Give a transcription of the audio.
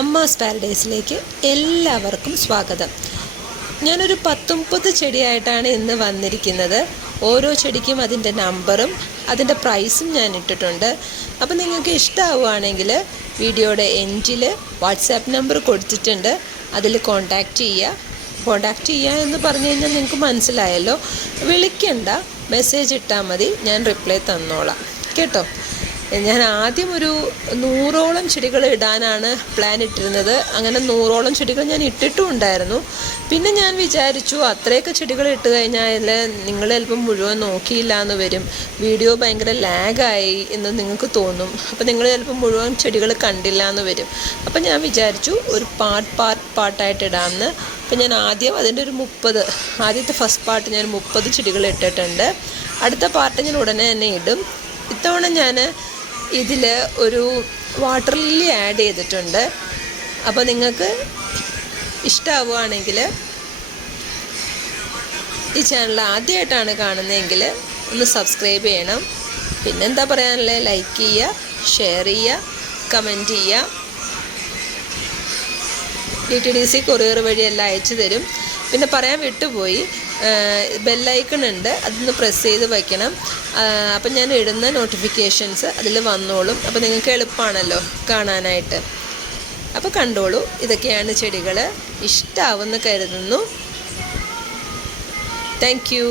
അമ്മാസ് പാരഡൈസിലേക്ക് എല്ലാവർക്കും സ്വാഗതം. ഞാനൊരു 19 ചെടിയായിട്ടാണ് ഇന്ന് വന്നിരിക്കുന്നത്. ഓരോ ചെടിക്കും അതിൻ്റെ നമ്പറും അതിൻ്റെ പ്രൈസും ഞാൻ ഇട്ടിട്ടുണ്ട്. അപ്പോൾ നിങ്ങൾക്ക് ഇഷ്ടമാവുകയാണെങ്കിൽ വീഡിയോയുടെ എൻഡിൽ വാട്സാപ്പ് നമ്പർ കൊടുത്തിട്ടുണ്ട്, അതിൽ കോൺടാക്റ്റ് ചെയ്യുക എന്ന് പറഞ്ഞു കഴിഞ്ഞാൽ നിങ്ങൾക്ക് മനസ്സിലായല്ലോ. വിളിക്കണ്ട, മെസ്സേജ് ഇട്ടാൽ മതി, ഞാൻ റിപ്ലൈ തന്നോളാം കേട്ടോ. ഞാൻ ആദ്യം ഒരു 100ഓളം ചെടികൾ ഇടാനാണ് പ്ലാൻ ഇട്ടിരുന്നത്. അങ്ങനെ 100ഓളം ചെടികൾ ഞാൻ ഇട്ടിട്ടും ഉണ്ടായിരുന്നു. പിന്നെ ഞാൻ വിചാരിച്ചു അത്രയൊക്കെ ചെടികൾ ഇട്ട് കഴിഞ്ഞാൽ നിങ്ങൾ ചിലപ്പം മുഴുവൻ നോക്കിയില്ല എന്ന് വരും, വീഡിയോ ഭയങ്കര ലാഗായി എന്ന് നിങ്ങൾക്ക് തോന്നും. അപ്പോൾ നിങ്ങൾ ചിലപ്പോൾ മുഴുവൻ ചെടികൾ കണ്ടില്ല എന്ന് വരും. അപ്പോൾ ഞാൻ വിചാരിച്ചു ഒരു പാർട്ടായിട്ട് ഇടാമെന്ന്. അപ്പോൾ ഞാൻ ആദ്യം അതിൻ്റെ ഒരു 30, ആദ്യത്തെ ഫസ്റ്റ് പാർട്ട് ഞാൻ 30 ചെടികൾ ഇട്ടിട്ടുണ്ട്. അടുത്ത പാർട്ട് ഞാൻ ഉടനെ തന്നെ ഇടും. ഇത്തവണ ഞാൻ ഇതിൽ ഒരു വാട്ടർ ലില്ലി ആഡ് ചെയ്തിട്ടുണ്ട്. അപ്പോൾ നിങ്ങൾക്ക് ഇഷ്ടമാവുകയാണെങ്കിൽ ഈ ചാനൽ ആദ്യമായിട്ടാണ് കാണുന്നതെങ്കിൽ ഒന്ന് സബ്സ്ക്രൈബ് ചെയ്യണം. പിന്നെന്താ പറയാനുള്ളത്, ലൈക്ക് ചെയ്യുക, ഷെയർ ചെയ്യുക, കമൻറ്റ് ചെയ്യുക. DTDC കൊറിയർ വഴി എല്ലാം അയച്ചു തരും. പിന്നെ പറയാൻ വിട്ടുപോയി, ബെല്ലൈക്കൺ ഉണ്ട്, അതൊന്ന് പ്രസ് ചെയ്ത് വയ്ക്കണം. അപ്പം ഞാൻ ഇടുന്ന നോട്ടിഫിക്കേഷൻസ് അതിൽ വന്നോളും. അപ്പോൾ നിങ്ങൾക്ക് എളുപ്പമാണല്ലോ കാണാനായിട്ട്. അപ്പോൾ കണ്ടോളൂ, ഇതൊക്കെയാണ് ചെടികൾ. ഇഷ്ടമാവുമെന്ന് കരുതുന്നു. Thank you.